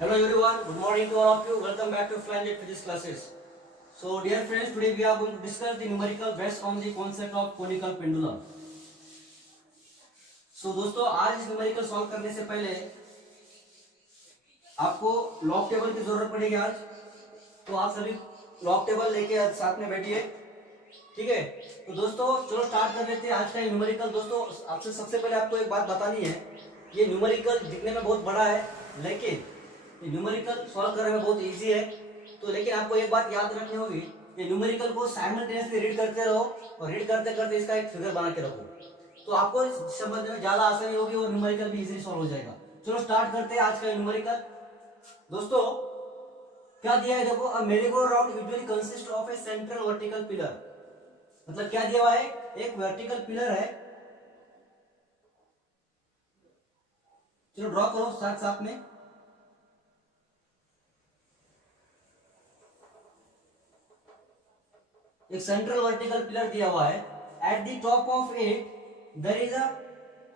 Hello everyone, good morning to all of you. Welcome back to Flying Physics classes. So dear friends, today we are going to discuss the numerical based on the concept of conical pendulum. So दोस्तों आज इस numerical solve करने से पहले आपको log table की जरूरत पड़ेगी आज, तो आप सभी लॉग टेबल लेके साथ में बैठिए, ठीक है। तो दोस्तों चलो स्टार्ट कर लेते हैं आज का न्यूमेरिकल। दोस्तों आपसे सबसे पहले आपको एक बात बतानी है, ये न्यूमेरिकल दिखने में बहुत बड़ा है लेकिन न्यूमेरिकल सॉल्व करने में बहुत इजी है। तो लेकिन आपको एक बात याद रखनी होगी, ये न्यूमेरिकल को साइमल्टेनियसली रीड करते रहो और रीड करते करते इसका एक फिगर बना के रखो, तो आपको समझने में ज्यादा आसानी होगी और न्यूमेरिकल भी इजीली सॉल्व हो जाएगा। चलो स्टार्ट करते हैं आज का न्यूमेरिकल। दोस्तों क्या दिया है देखो, a merry go round usually consist of a central vertical pillar. मतलब क्या दिया हुआ है, एक वर्टिकल पिलर है। चलो ड्रॉ करो साथ साथ में। एक सेंट्रल वर्टिकल पिलर दिया हुआ है। At the top of it there is a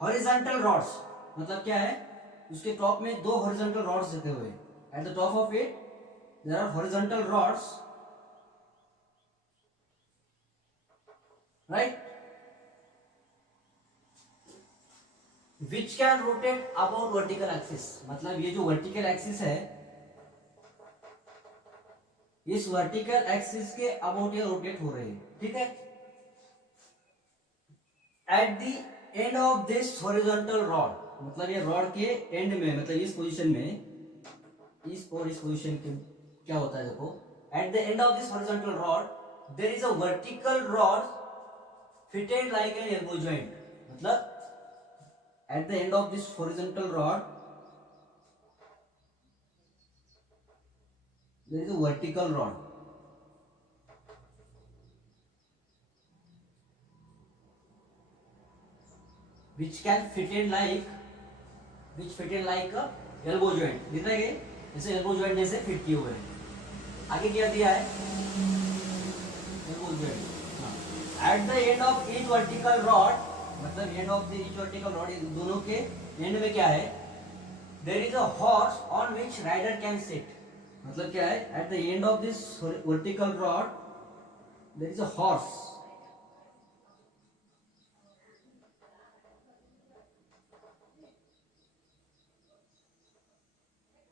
horizontal rods. मतलब क्या है, उसके टॉप में दो हॉरिजॉन्टल रॉड्स रखे हुए हैं। At the top of it there are horizontal rods, right, which can rotate about vertical axis. मतलब ये जो वर्टिकल एक्सिस है, इस वर्टिकल एक्सिस के अबाउट ये रोटेट हो रहे हैं, ठीक है। At the end of this horizontal rod, मतलब ये रॉड के एंड में, मतलब इस पोजीशन में, इस और इस पोजीशन के क्या होता है देखो, at the end of this horizontal rod there is a vertical rod fitted like an elbow joint. मतलब at the end of this horizontal rod there is a vertical rod which can fit in like, which fit in like a elbow joint। दिख रहा है ये, जैसे elbow joint जैसे fit किए हुए हैं। आगे क्या दिया है, elbow joint। हाँ, at the end of each vertical rod, मतलब end of the each vertical rod, दोनों के end में क्या है, there is a horse on which rider can sit। मतलब क्या है, at the end of this vertical rod there is a horse,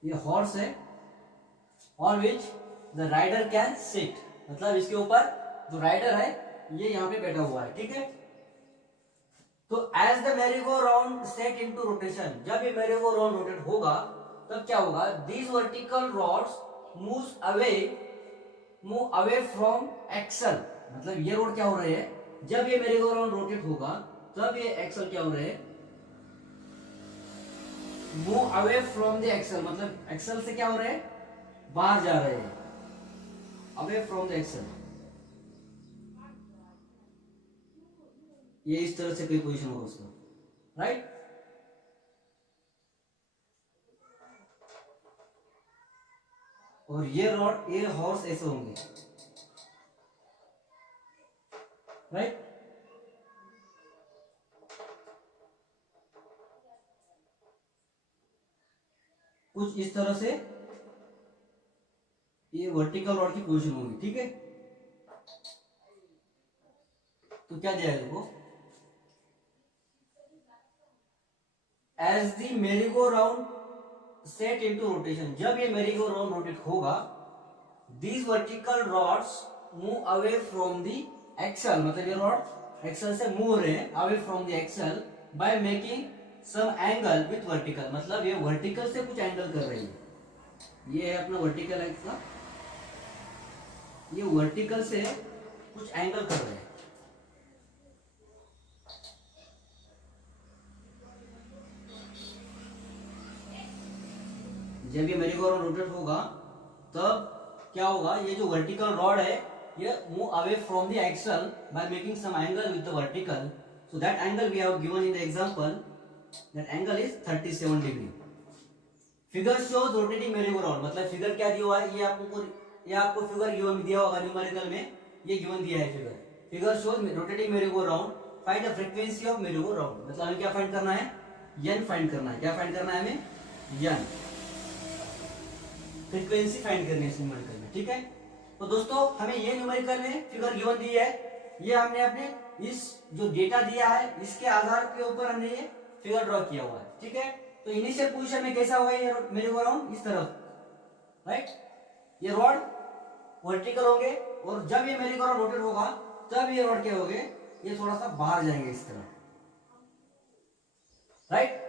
ये हॉर्स है, on which the rider can sit. मतलब इसके ऊपर जो राइडर है ये यहाँ पे बैठा हुआ है, ठीक है। तो as the merry go round set into rotation, जब ये मेरीगो राउंड रोटेट होगा तब क्या होगा, these vertical rods move away from axle. मतलब ये रोड क्या हो रहे हैं, जब ये मेरीगो राउंड रोटेट होगा तब ये एक्सल क्या हो रहे हैं, move away from the axle. मतलब एक्सल से क्या हो रहे हैं, बाहर जा रहे हैं, अवे फ्रॉम द एक्सल। ये इस तरह से कोई पोजीशन होगा उसका, राइट। और ये रॉड, ये हॉर्स ऐसे होंगे, राइट। कुछ इस तरह से ये वर्टिकल रॉड की पोजीशन होगी, ठीक है। तो क्या दिया है देखो, as the merry go round set into rotation, जब ये मेरीगो राउंड रोटेट होगा, these vertical rods move away from the axle. मतलब ये रॉड एक्सल से मूव हो रहे हैं away from the axle by making some angle with vertical. मतलब ये वर्टिकल से कुछ एंगल कर रही है, ये है अपना वर्टिकल एक्सल, ये वर्टिकल से कुछ एंगल कर रहे हैं। जब ये मेरीगो राउंड रोटेट होगा तब क्या होगा, ये जो वर्टिकल रॉड है ये move away from the axle by making some angle with the vertical. So that angle we have given in the example, that angle is 37 degree. Figure shows rotating merry go round. मतलब figure क्या दिया हुआ है, ये आपको figure given दिया होगा numerical में, ये गिवन दिया है figure. Figure shows rotating merry go round, find the frequency of merry-go round. मतलब हमें क्या फाइंड करना है, n फाइंड करना है। क्या फाइंड करना है हमें, n। फ्रीक्वेंसी फाइंड करनी है इस न्यूमेरिकल में, ठीक है। तो दोस्तों हमें ये न्यूमेरिकल में फिगर गिवन दी है, ये हमने अपने इस जो डेटा दिया है इसके आधार के ऊपर हमने ये फिगर ड्रॉ किया हुआ है, ठीक है। तो इनिशियल पोजीशन में कैसा होगा ये मेरे को राउंड इस तरफ, राइट, ये रॉड वर्टिकल होंगे और जब ये मेरे को रोटेट होगा तब ये रॉड क्या होंगे, ये थोड़ा सा बाहर जाएंगे इस तरह, राइट।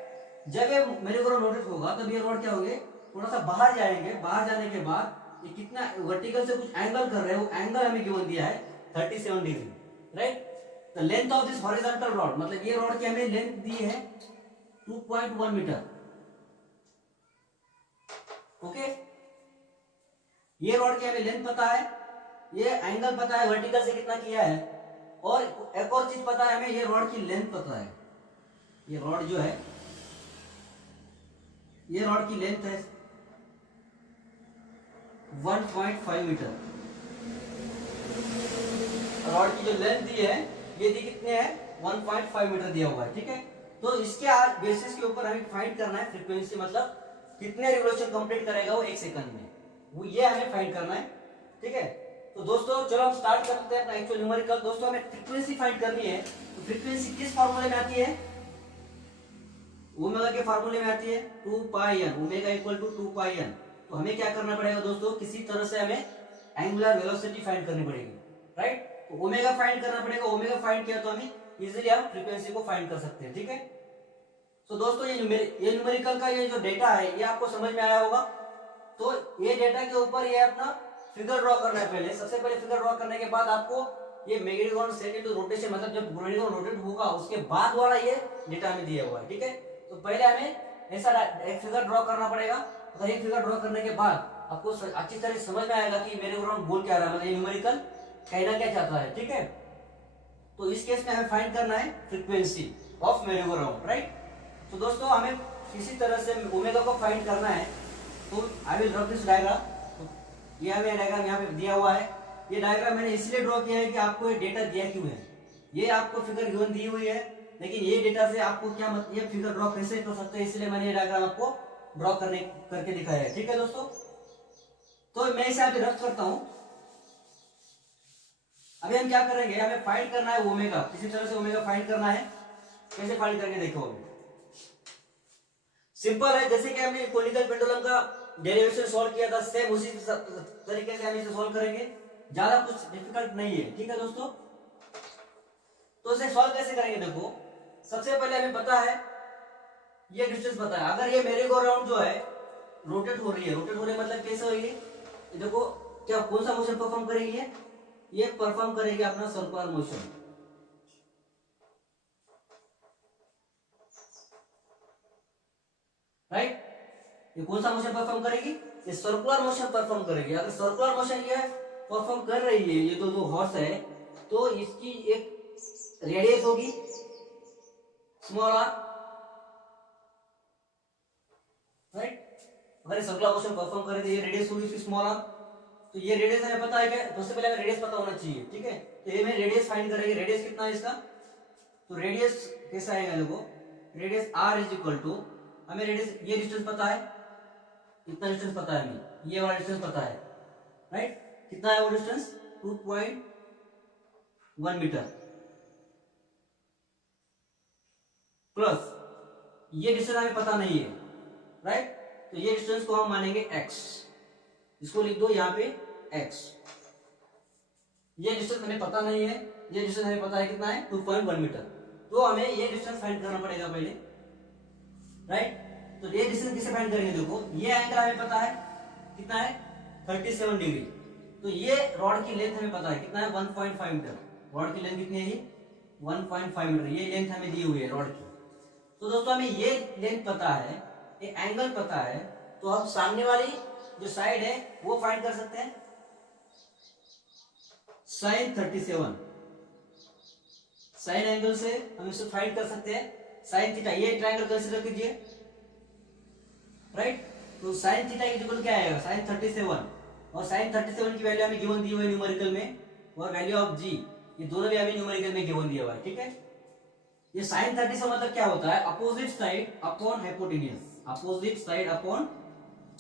जब ये मेरे को रोटेट होगा तब ये रॉड क्या होंगे, थोड़ा सा बाहर जाएंगे। बाहर जाने के बाद ये कितना वर्टिकल से कुछ एंगल कर रहे हैं, वो एंगल हमें गिवन दिया है 37 degree, right. The length of this horizontal rod, मतलब ये रॉड की हमें लेंथ दी है 2.1 मीटर, ओके। ये रॉड की हमें लेंथ पता है, ये एंगल पता है वर्टिकल से कितना किया है, और एक और चीज पता है हमें, ये रॉड की लेंथ पता है। ये रॉड जो है, ये रॉड की लेंथ है 1.5 मीटर। रॉड की जो लेंथ दी है ये दी कितने है, 1.5 मीटर दिया हुआ है, ठीक है। तो इसके बेसिस के ऊपर हमें फाइंड करना है फ्रीक्वेंसी, मतलब कितने रिवोल्यूशन कंप्लीट करेगा वो 1 सेकंड में, वो ये हमें फाइंड करना है, ठीक है। तो दोस्तों चलो हम स्टार्ट करते हैं अपना एक्चुअल न्यूमेरिकल। दोस्तों हमें फ्रीक्वेंसी फाइंड करनी है, तो फ्रीक्वेंसी किस फार्मूले में आती है, ओमेगा के फार्मूले में आती है 2 pi n, omega equal to 2 pi n। तो हमें क्या करना पड़ेगा दोस्तों, किसी तरह से हमें एंगुलर वेलोसिटी फाइंड करनी पड़ेगी, राइट। तो ओमेगा फाइंड करना पड़ेगा, ओमेगा फाइंड किया तो हमें इजीली हम फ्रीक्वेंसी को फाइंड कर सकते हैं, ठीक है। तो दोस्तों ये न्यूमेरिकल का ये जो डेटा है ये आपको समझ में आया होगा। तो ये डेटा के ऊपर ये अपना फिगर ड्रॉ करना है। पहले सबसे पहले फिगर ड्रॉ करने के बाद आपको ये मैग्नीट्यूड सेट इनटू रोटेशन, मतलब जब मैग्नीट्यूड रोटेट होगा उसके बाद वाला ये डेटा हमें दिया हुआ है, ठीक है। तो पहले हमें ऐसा एक फिगर ड्रॉ करना पड़ेगा। अगर ये फिगर ड्रॉ करने के बाद आपको अच्छी तरह समझ में आएगा कि मेरे ग्राउंड बोल क्या रहा है, मतलब ये न्यूमेरिकल कहना क्या चाहता है, ठीक है। तो इस केस में हमें फाइंड करना है फ्रीक्वेंसी ऑफ मेरे ग्राउंड, राइट। तो दोस्तों हमें किसी तरह से ओमेगा को फाइंड करना है। तो I will draw this diagram. तो ये हमें डायग्राम यहाँ पे दिया हुआ है। ये डायग्राम मैंने इसलिए ड्रॉ किया है कि आपको ये डेटा दिया क्यों है, ये आपको फिगर गिवन दी हुई है, लेकिन ये डेटा से आपको क्या ये फिगर ड्रॉ कैसे कर सकते हैं, इसलिए मैंने ये डायग्राम आपको ड्रॉ करके दिखाया है, ठीक है दोस्तों। तो मैं इसे अभी रफ करता हूं। अभी हम क्या करेंगे, हमें फाइंड करना है ओमेगा, किसी तरह से ओमेगा फाइंड करना है। कैसे फाइंड करके देखो, अभी सिंपल है। जैसे कि हमने कोनिकल पेंडुलम का डेरिवेशन सॉल्व किया था, सेम उसी तरीके से हम इसे सॉल्व करेंगे। ज्यादा कुछ डिफिकल्ट नहीं है, ठीक है दोस्तों। तो इसे सॉल्व कैसे करेंगे, देखो सबसे पहले हमें पता है ये डिस्टेंस पता है। अगर ये मेरी गो राउंड जो है रोटेट हो रही है, रोटेट हो रही है मतलब कैसे हो रही है, देखो क्या कौन सा मोशन परफॉर्म करेगी, ये परफॉर्म करेगी अपना सर्कुलर मोशन, राइट। ये कौन सा मोशन परफॉर्म करेगी, ये सर्कुलर मोशन परफॉर्म करेगी। अगर सर्कुलर मोशन ये परफॉर्म कर रही है, ये तो जो हॉर्स है, तो इसकी एक रेडियस होगी स्मॉल आर, राइट। अगर सर्कुलर मोशन परफॉर्म करे तो ये रेडियस होगी इसकी स्मॉल आर। तो ये रेडियस हमें पता है क्या, सबसे पहले हमें रेडियस पता होना चाहिए, ठीक है। तो ये मैं रेडियस फाइंड करेंगे, रेडियस कितना है इसका। तो रेडियस कैसा आएगा, देखो radius r is equal to, हमें रेडियस ये डिस्टेंस पता है, इतना डिस्टेंस पता है हमें, ये वाला डिस्टेंस पता है, राइट। कितना है वो डिस्टेंस, 2.1 मीटर, प्लस ये डिस्टेंस हमें पता नहीं है, राइट। तो ये डिस्टेंस को हम मानेंगे x, इसको लिख दो यहाँ पे x। ये डिस्टेंस हमें पता नहीं है, ये डिस्टेंस हमें पता है कितना है, 2.1 मीटर। तो हमें ये डिस्टेंस फाइंड करना पड़ेगा पहले, राइट। तो ये डिस्टेंस किसे फाइंड करेंगे, देखो ये एंगल हमें पता है कितना है, 37 डिग्री। तो ये रॉड की लेंथ हमें पता है कितना है, 1.5 मीटर। रॉड की लेंथ कितनी है, 1.5 मीटर, ये लेंथ हमें दी हुई है रॉड की। तो दोस्तों हमें ये लेंथ पता है, ये एंगल पता है, तो हम सामने वाली जो साइड है वो फाइंड कर सकते हैं, साइन 37। साइन एंगल से हम इसे फाइंड कर सकते हैं, साइन थीटा। ये ट्रायंगल कंसीडर कीजिए, राइट। तो साइन थीटा इक्वल क्या आएगा, साइन 37, और साइन 37 की वैल्यू हमें गिवन दी हुई है न्यूमेरिकल में, और वैल्यू ऑफ जी, ये दोनों भी हमें न्यूमेरिकल में गिवन दिया हुआ है, ठीक है। ये साइन 37 मतलब क्या होता है, opposite side upon hypotenuse, opposite side upon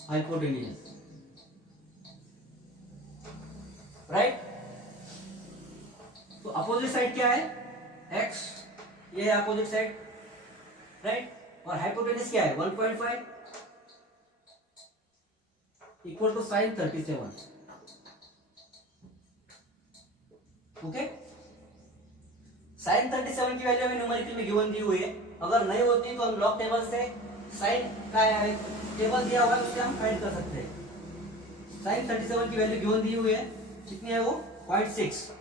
hypotenuse. Right. तो अपोजिट साइड क्या है, x, ये है अपोजिट साइड, राइट। और हाइपोटेनस क्या है 1.5 equal to sine 37। Okay, sine 37 की वैल्यू हमें न्यूमेरिकल में गिवन दी हुई है। अगर नहीं होती तो हम लॉग टेबल से साइन का टेबल दिया हुआ है उससे हम फाइंड कर सकते हैं। साइन 37 की वैल्यू गिवन दी हुई है, कितनी है वो 0.6,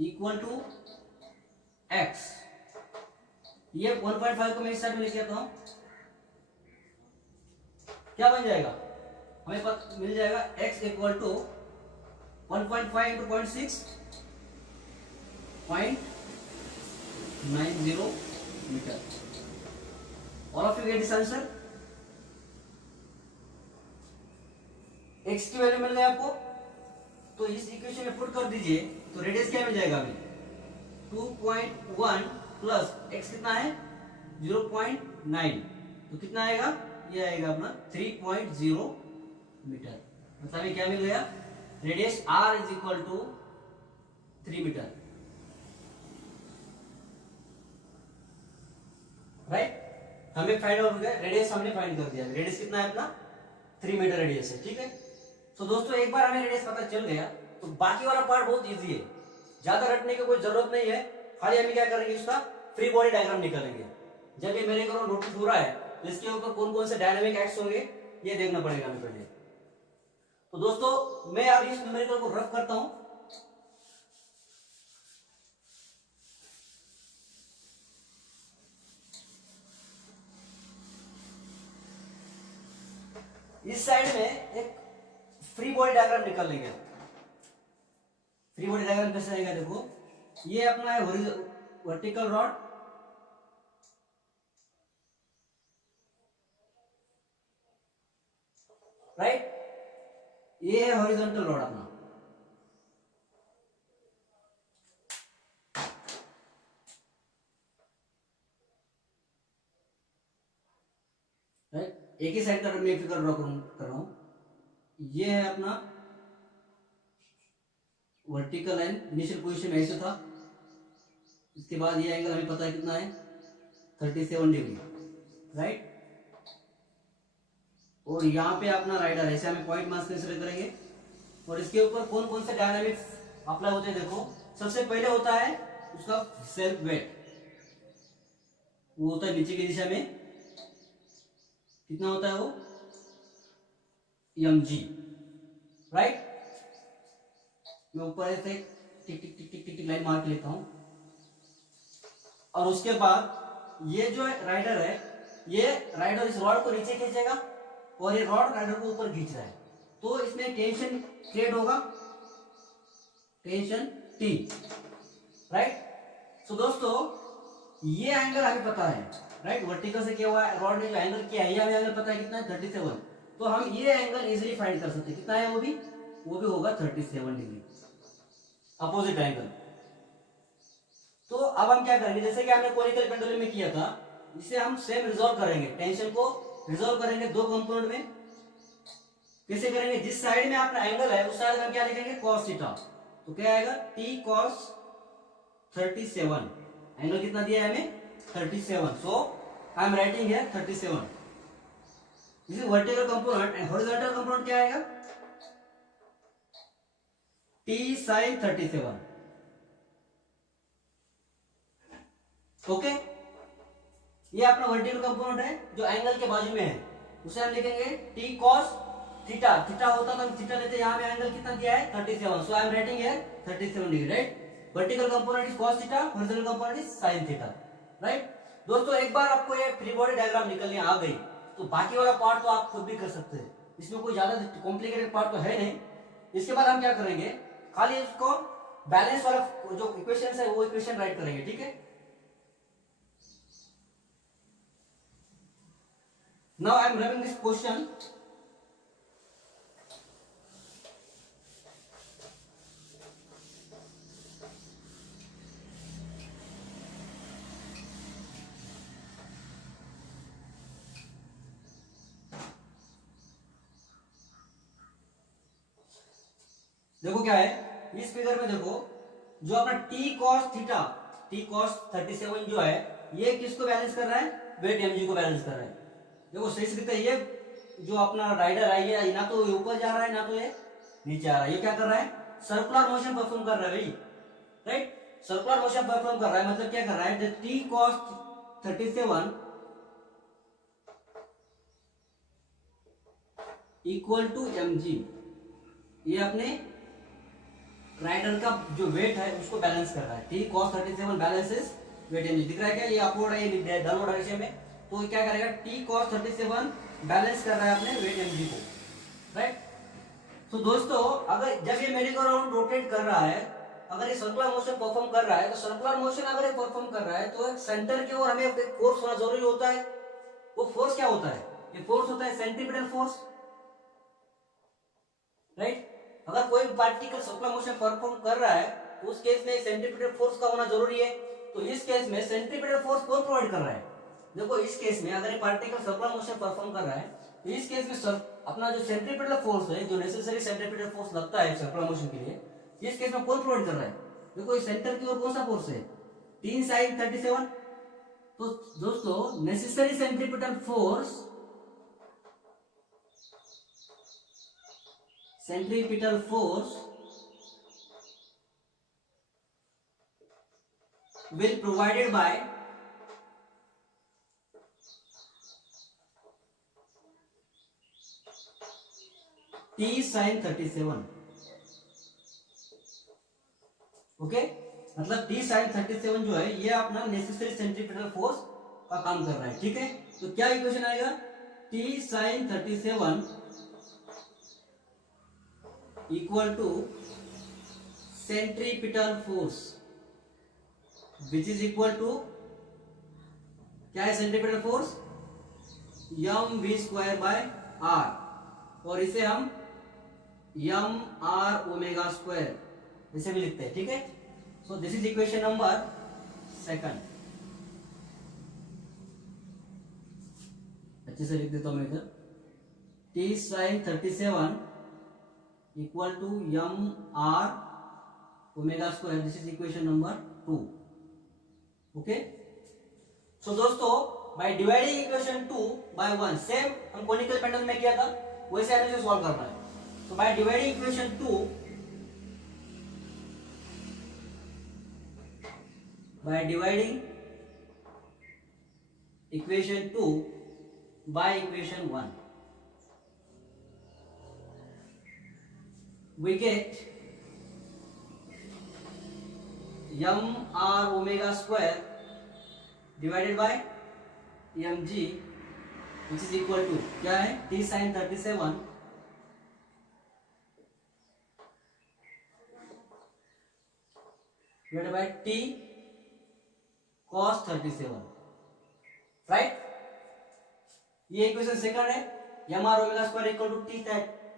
इक्वल टू x। ये 1.5 को मैं इस साइड में लेके आता हूं, क्या बन जाएगा, हमें पता मिल जाएगा x equal to 1.5 into 0.6 0.90 metre. All of you get this answer. x की वैल्यू मिल गई आपको, तो इस इक्वेशन में पुट कर दीजिए, तो रेडियस क्या मिल जाएगा हमें 2.1 प्लस x कितना है 0.9, तो कितना आएगा, ये आएगा अपना 3.0 मीटर। मतलब ये क्या मिल गया, radius r is equal to 3 metre, right. हमें फाइंड आउट हो गया, रेडियस हमने फाइंड कर दिया। रेडियस कितना है अपना 3 मीटर रेडियस है, ठीक है। तो दोस्तों एक बार हमें रेडियस पता चल गया तो बाकी वाला पार्ट बहुत इजी है, ज्यादा रटने की कोई जरूरत नहीं है। खाली हमें क्या करेंगे, उसका फ्री बॉडी डायग्राम निकालेंगे। जब ये मेरे को नोटिस हो रहा है तो इसके ऊपर कौन कौन से डायनामिक एक्ट्स होंगे ये देखना पड़ेगा हमें पहले। तो दोस्तों मैं अब इस न्यूमेरिकल को रफ करता हूं। इस साइड में एक फ्री बॉडी डायग्राम निकाल लेंगे। फ्री बॉडी डायग्राम कैसे आएगा, देखो ये अपना है वर्टिकल रॉड, राइट, ये है हॉरिजॉन्टल रॉड अपना, राइट। एक ही साइड का मैं फिगर ड्रॉ कर रहा हूं। ये है अपना वर्टिकल लाइन, इनिशियल पोजीशन ऐसे था, इसके बाद ये एंगल हमें पता है कितना है 37 डिग्री, राइट। और यहाँ पे अपना राइडर, ऐसे हमें पॉइंट मास कंसीडर करेंगे। और इसके ऊपर कौन कौन से डायनामिक्स अप्लाई होते हैं, देखो सबसे पहले होता है उसका सेल्फ वेट, वो होता है नीचे की दिशा में, कितना होता है वो mg, राइट। मैं ऊपर ऐसे टिक टिक टिक टिक टिक लाइन मार के लेता हूं। और उसके बाद ये जो राइडर है, ये राइडर इस रॉड को नीचे खींचेगा और ये रॉड राइडर को ऊपर खींच रहा है, तो इसमें टेंशन क्रिएट होगा, टेंशन T, राइट। सो दोस्तों ये एंगल हमें पता है, राइट। वर्टिकल से क्या हुआ है, रॉड ने जो एंगल किया है, ये हमें एंगल पता है कितना है 37, तो हम ये एंगल इजीली फाइंड कर सकते हैं, कितना है वो भी होगा 37 डिग्री, अपोजिट एंगल। तो अब हम क्या करेंगे, जैसे कि हमने कोनिकल पेंडुलम में किया था, इसे हम सेम रिजॉल्व करेंगे, टेंशन को रिजॉल्व करेंगे दो कंपोनेंट में। कैसे करेंगे, जिस साइड में अपना एंगल है उस साइड में क्या लिखेंगे cos थीटा, तो क्या आएगा T cos 37, एंगल कितना दिया है हमें 37, so I am writing here 37। This is vertical component and horizontal component क्या आएगा T sin 37, ओके। ये अपना वर्टिकल कंपोनेंट है जो एंगल के बाजू में है, उसे हम लिखेंगे T cos थीटा, थीटा होता तो हम थीटा लेते, यहाँ पे एंगल कितना दिया है 37, so I am writing here 37 degree, right. Vertical component is cos theta, horizontal component is sin theta, right. दोस्तों एक बार आपको ये फ्री बॉडी डायग्राम निकलने आ गई तो बाकी वाला पार्ट तो आप खुद भी कर सकते हैं, इसमें कोई ज्यादा कॉम्प्लिकेटेड पार्ट तो है नहीं। इसके बाद हम क्या करेंगे, खाली इसको बैलेंस वाला जो इक्वेशन है वो इक्वेशन राइट करेंगे, ठीक है। Now I am having this question. देखो क्या है इस फिगर में, देखो जो अपना T cos theta, T cos 37 जो है ये किसको बैलेंस कर रहा है, वेट mg को बैलेंस कर रहा है। देखो सही से दिखता है, ये जो अपना राइडर है ये ना तो ऊपर जा रहा है ना तो ये नीचे आ रहा है, ये क्या कर रहा है, सर्कुलर मोशन परफॉर्म कर रहा है भाई, राइट। सर्कुलर मोशन परफॉर्म कर रहा है मतलब क्या कर रहा है, T cos 37 equal to mg, ये अपने राइडर का जो वेट है उसको बैलेंस कर रहा है। T cos 37 balances weight mg, दिख रहा है क्या, ये अपवर्ड है ये डाउनवर्ड डायरेक्शन में, तो क्या करेगा, टी कॉस 37 बैलेंस कर रहा है अपने वेट mg को, राइट। तो दोस्तों अगर जब ये मेरी को राउंड रोटेट कर रहा है, अगर ये सर्कुलर मोशन परफॉर्म कर रहा है, तो सर्कुलर मोशन अगर ये परफॉर्म कर रहा है तो सेंटर की ओर हमें एक फोर्स होना जरूरी होता है। वो फोर्स क्या होता है, ये फोर्स होता है सेंट्रीपिटल फोर्स, राइट। अगर कोई पार्टिकल सर्कुलर मोशन परफॉर्म कर रहा है तो उस केस में सेंट्रीपिटल फोर्स का होना जरूरी है। तो इस केस में सेंट्रीपिटल फोर्स कौन प्रोवाइड कर रहा है, देखो इस केस में अगर ये पार्टिकल सर्कुलर मोशन परफॉर्म कर रहा है तो इस केस में अपना जो सेंट्रीपिटल फोर्स है, जो नेसेसरी सेंट्रीपिटल फोर्स लगता है सर्कुलर मोशन के लिए, इस केस में कौन प्रोवाइड कर रहा है, देखो इस सेंटर की ओर कौन सा फोर्स है, 3 sin 37। तो दोस्तों necessary centripetal force, centripetal force will provided by T sin 37, okay. मतलब T sin 37 जो है ये अपना नेसेसरी सेंट्रीपिटल फोर्स का काम कर रहा है, ठीक है। तो क्या इक्वेशन आएगा, T sin 37 equal to centripetal force which is equal to, क्या है centripetal force, m v square by r, और इसे हम एम आर ओमेगा स्क्वायर इसे भी लिखते हैं, ठीक है। So this is equation number 2। अच्छे से लिख देता हूं मैं इधर, T sine 37 equal to M R omega square, this is equation number 2, okay. So दोस्तों by dividing equation 2 by 1, same हम कोनिकल पेंडुलम में किया था वैसे हमें इसे सॉल्व करना है। तो bye dividing equation 2 by dividing equation 2 by equation 1, we get m r omega square divided by mg which is equal to क्या है, t sin 37 divided by t cos 37, right. ये इक्वेशन सेकंड है, M R omega square equal to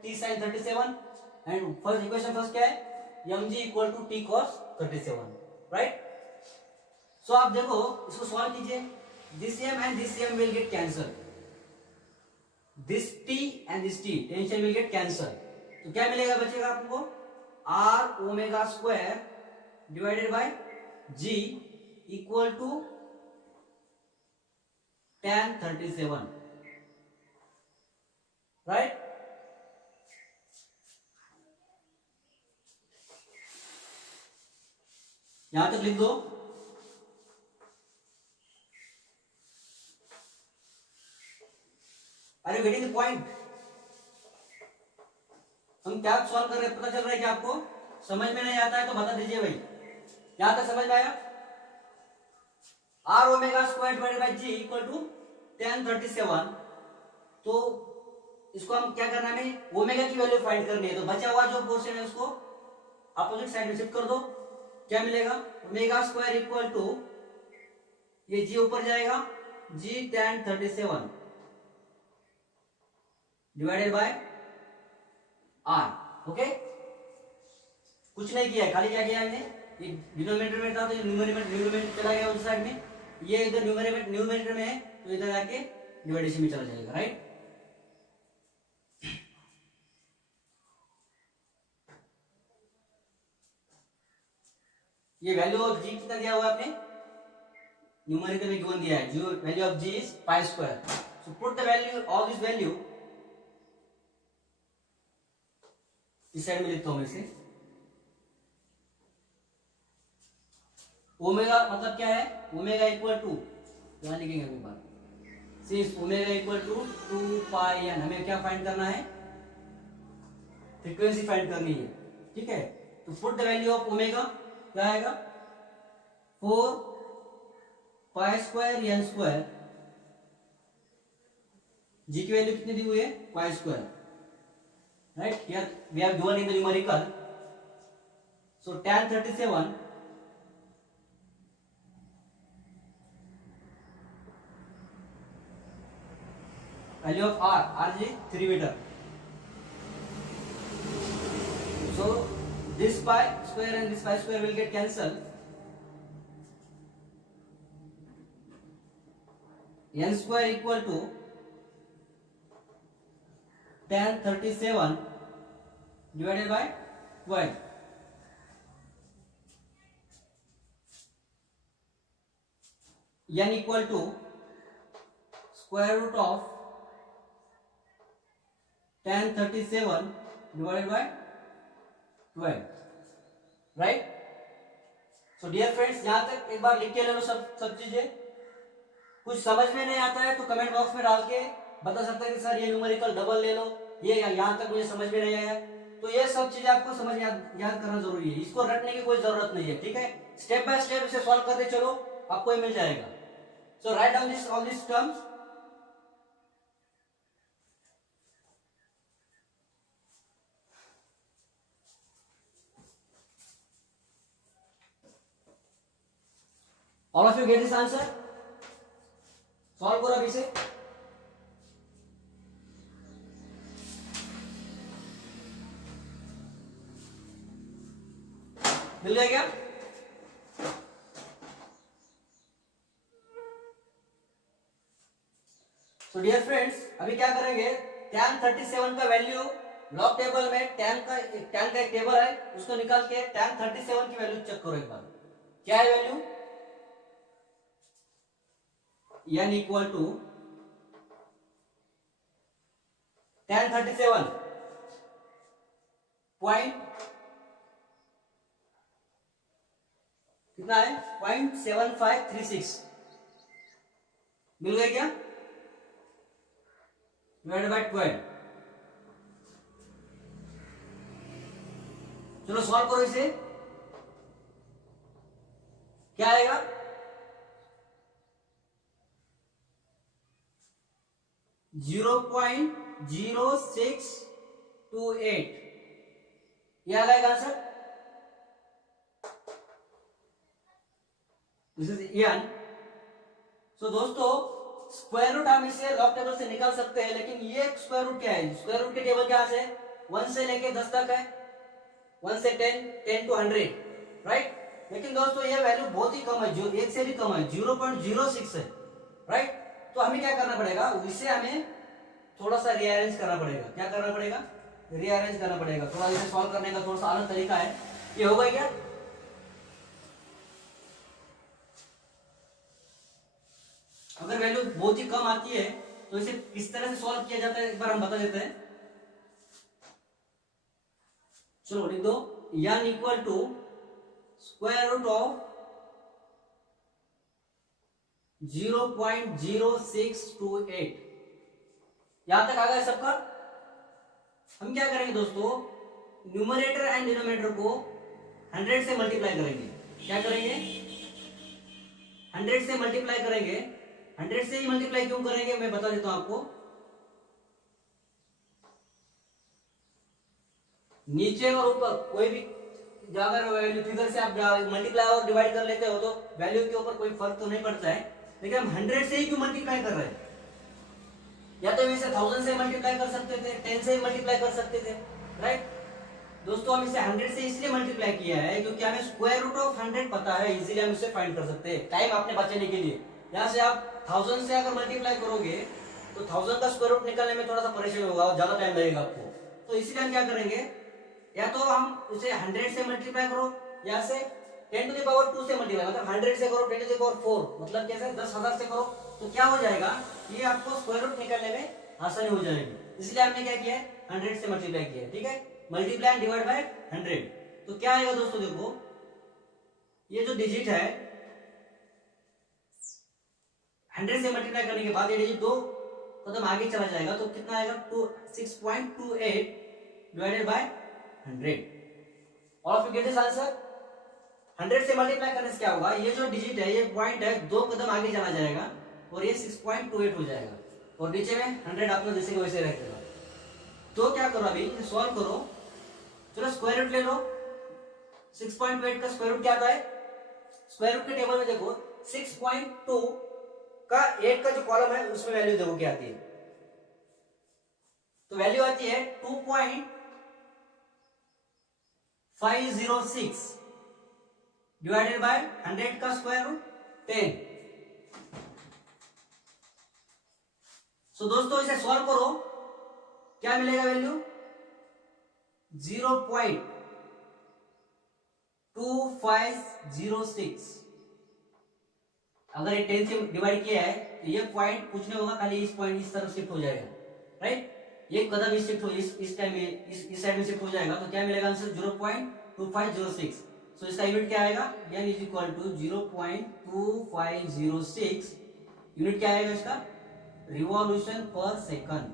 T sine 37, and first equation first क्या है, M G equal to T cos 37, right. So आप देखो इसको solve कीजिए, this M and this M will get cancel, this T and this T tension will get cancel, तो क्या मिलेगा, बचेगा आपको R omega square divided by ji equal to tan 37, right. यहां तक लिख दो। Are you getting the point, हम क्या सॉल्व कर रहे हैं, पता चल रहा है कि आपको समझ में नहीं आता है तो बता दीजिए भाई, यहां तक समझ में आया, r omega square divided by ji equal to tan 37, तो इसको हम क्या करना है, ओमेगा की वैल्यू फाइंड करनी है, तो बचा हुआ जो पोर्शन है उसको अपोजिट साइड में शिफ्ट कर दो, क्या मिलेगा, ओमेगा स्क्वायर इक्वल टू ये जी ऊपर जाएगा, g tan 37 divided by r, okay. कुछ नहीं किया है, खाली क्या किया है, ये डिनोमिनेटर में था तो न्यूमरेटर चला गया उस साइड में, ये इधर न्यूमरेटर में है तो इधर आके डिवाइडेशन में चला जाएगा, राइट। ये वैल्यू ऑफ जी कितना दिया हुआ है आपने, न्यूमेरिकल में गिवन दिया है, जो value of g is pi square. So put the value of this value, इस साइड में लिखता हूं मैं इसे। ओमेगा मतलब क्या है, ओमेगा इक्वल टू, यहां लिखेंगे एक बार, since omega equal to 2 pi N, हमें क्या फाइंड करना है, फ्रीक्वेंसी फाइंड करनी है, ठीक है। तो put the value of omega, क्या आएगा 4 पाई स्क्वायर एन स्क्वायर, जी की वैल्यू कितनी दी हुई है pi square, right, here we have given in the numerical. So tan 37 value of r is 3 meter. So this pi square and this pi square will get cancelled. N square equal to tan 37 divided by 12. N equal to square root of tan 37 divided by 12, right? So dear friends, यहाँ तक एक बार लिख के ले लो सब चीजें। कुछ समझ में नहीं आता है तो कमेंट बॉक्स में डाल के बता सकते हैं कि सर ये न्यूमेरिकल डबल ले लो, ये यहाँ तक मुझे समझ में नहीं आया। तो ये सब चीजें आपको समझ याद करना जरूरी है, इसको रटने की कोई जरूरत नहीं है, ठीक है। स्टेप बाय स्टेप इसे सॉल्व करते चलो, आपको ये मिल जाएगा। So write down this all this terms. All of you get this answer? Solve करो अभी से। मिल गया क्या? तो डियर फ्रेंड्स, अभी क्या करेंगे, tan 37 का वैल्यू लॉग टेबल में tan का एक टेबल है, उसको निकाल के tan 37 की वैल्यू चेक करो एक बार। क्या है value, n equal to tan 37 point कितना है 0.7536, मिल गया क्या, डिवाइडेड बाय 12। चलो सॉल्व करो इसे, क्या आएगा, जीरो 0.0628, ये आ जाएगा आंसर। This is n। सो दोस्तों, स्क्वायर रूट हम इसे लॉग टेबल से निकाल सकते हैं, लेकिन ये स्क्वायर रूट क्या है, स्क्वायर रूट के टेबल क्या से 1 से लेके 10 तक है, 1 से 10 to 100, राइट। लेकिन दोस्तों ये वैल्यू बहुत ही कम है, जो 1 से भी कम है, 0.06 है, राइट। तो हमें क्या करना पड़ेगा, इसे हमें थोड़ा सा रीअरेंज करना पड़ेगा। क्या करना पड़ेगा, रीअरेंज करना पड़ेगा। थोड़ा इसे सॉल्व करने का थोड़ा सा अलग तरीका है। ये होगा क्या, अगर वैल्यू बहुत ही कम आती है तो इसे किस तरह से सॉल्व किया जाता है एक बार हम बता देते हैं। चलो लिख दो, n इक्वल टू स्क्वायर रूट ऑफ 0.0628। यहां तक आ गया सबका। हम क्या करेंगे दोस्तों, न्यूमरेटर एंड डिनोमिनेटर को 100 से मल्टीप्लाई करेंगे। क्या करेंगे, 100 से मल्टीप्लाई करेंगे। 100 से ही मल्टीप्लाई क्यों करेंगे मैं बता देता हूं आपको। नीचे और ऊपर कोई भी अगर वैल्यू फिगर से आप मल्टीप्लाई और डिवाइड कर लेते हो तो वैल्यू के ऊपर कोई फर्क तो नहीं पड़ता है, लेकिन हम 100 से ही क्यों मल्टीप्लाई कर रहे हैं। या तो इसे 1000 से मल्टीप्लाई कर सकते थे, 10 से ही मल्टीप्लाई कर सकते थे, राइट। दोस्तों हम इसे 100 से इसलिए मल्टीप्लाई किया है क्योंकि हमें स्क्वायर रूट ऑफ 100 पता है, इजीली हम इसे फाइंड कर सकते हैं टाइम आपने बचाने के लिए। यहाँ से आप 1000 से अगर मल्टीप्लाई करोगे तो 1000 का स्क्वायर रूट निकालने में थोड़ा सा परेशान होगा, ज्यादा टाइम लगेगा आपको। तो इसलिए हम क्या करेंगे, या तो हम उसे 100 से मल्टीप्लाई करो, या से 10 टू द पावर 2 से मल्टीप्लाई, मतलब 100 से करो 10 टू द पावर 4, मतलब कैसे 10,000 से करो, तो क्या हो जाएगा, ये आपको स्क्वायर रूट निकालने में आसानी हो जाएगी, इसलिए हमने क्या किया है 100 से मल्टीप्लाई किया है। ठीक है, मल्टीप्लाई एंड डिवाइड बाय 100, तो क्या आएगा दोस्तों, देखो ये जो डिजिट है 100 से मल्टीप्लाई करने के बाद ये डिजिट 2 कदम आगे चला जाएगा, तो कितना आएगा 6.28 divided by 100। All of you get this answer. 100 से मल्टीप्लाई करने से क्या होगा, ये जो डिजिट है, ये पॉइंट है, 2 कदम आगे चला जाएगा और ये 6.28 हो जाएगा, और नीचे में 100 आपने जैसे के वैसे रखेगा। तो क्या करो, अभी सॉल्व करो, चलो स्क्वायर रूट ले लो। 6.28 का स्क्वायर रूट क्या आता है, स्क्वायर रूट के टेबल में देखो 6.2 का 8 का जो कॉलम है उसमें वैल्यू देखो क्या आती है, तो वैल्यू आती है 2.506 डिवाइडेड बाय 100 का स्क्वायर रूट 10। सो दोस्तों इसे सॉल्व करो, क्या मिलेगा वैल्यू 0.2506। अगर ये 10 से डिवाइड किया है तो ये पॉइंट कुछ नहीं होगा, खाली इस पॉइंट इस तरफ शिफ्ट हो जाएगा, राइट, ये कदम इस शिफ्ट हो इस टाइम में इस साइड में शिफ्ट हो जाएगा, तो क्या मिलेगा आंसर 0.2506। सो इसका यूनिट क्या आएगा, n is equal to 0.2506, unit क्या आएगा इसका, रिवॉल्यूशन पर सेकंड,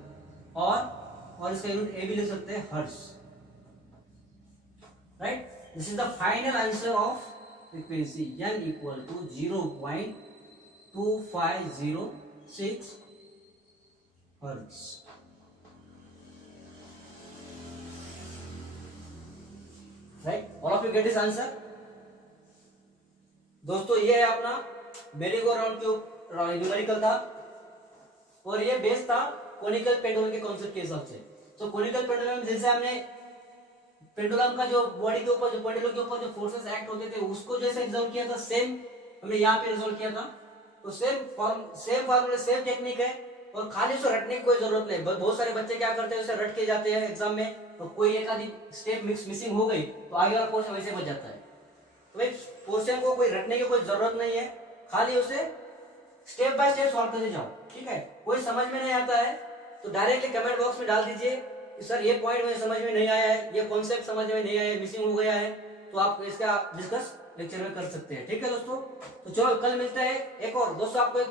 और इसका यूनिट ए भी ले सकते हैं, hertz, right. This is the final answer of frequency n equal to 0.2506 hertz. Right, all of you get this answer. दोस्तों ये है अपना मेरी गो राउंड क्यूब न्यूमेरिकल था, और ये बेस था कोनिकल पेंडुलम के कॉन्सेप्ट के हिसाब से। तो कोनिकल पेंडुलम जैसे हमने पेंडुलम का जो बॉडी के ऊपर जो पेंडुलम के ऊपर जो फोर्सेस एक्ट होते थे उसको जैसे रिजॉल्व किया था, सेम हमने यहाँ पे रिजॉल्व किया था। तो सेम फॉर्मूले सेम टेक्निक है, और खाली उसे रटने की कोई जरूरत नहीं। बहुत सारे बच्चे क्या करते हैं, उसे रट के जाते हैं एग्जाम में, तो कोई एक आधी स्टेप मिसिंग हो गई तो आगे वाला पोर्शन वैसे बच जाता है। तो भाई पोर्शन को कोई रटने की कोई जरूरत नहीं है, खाली उसे स्टेप बाय स्टेप सॉल्व करते जाओ, ठीक है। कोई समझ में नहीं आता है तो डायरेक्टली कमेंट बॉक्स में डाल दीजिए कि सर ये पॉइंट मुझे समझ में नहीं आया है, ये कॉन्सेप्ट समझ में नहीं आया है, मिसिंग हो गया है, तो आप इसका डिस्कस लेक्चर में कर सकते हैं, ठीक है दोस्तों। तो चलो कल मिलते हैं एक और। दोस्तों आपको एक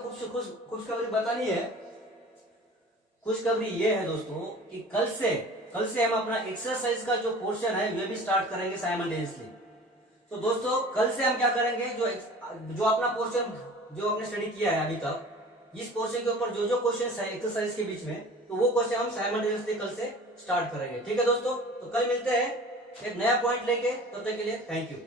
खुशखबरी बतानी है। खुशखबरी ये है दोस्तों कि कल से हम अपना एक्सरसाइज का जो पोर्शन है वे भी स्टार्ट करेंगे साइमल्टेनियसली। तो दोस्तों कल से हम क्या करेंगे, जो अपना पोर्शन जो आपने स्टडी किया है अभी तक, इस पोर्शन के ऊपर जो क्वेश्चन है एक्सरसाइज के बीच में, तो वो क्वेश्चन हम साइमल्टेनियसली कल से स्टार्ट करेंगे, ठीक है दोस्तों। तो कल मिलते हैं एक नया पॉइंट लेके, तब तक के लिए थैंक यू।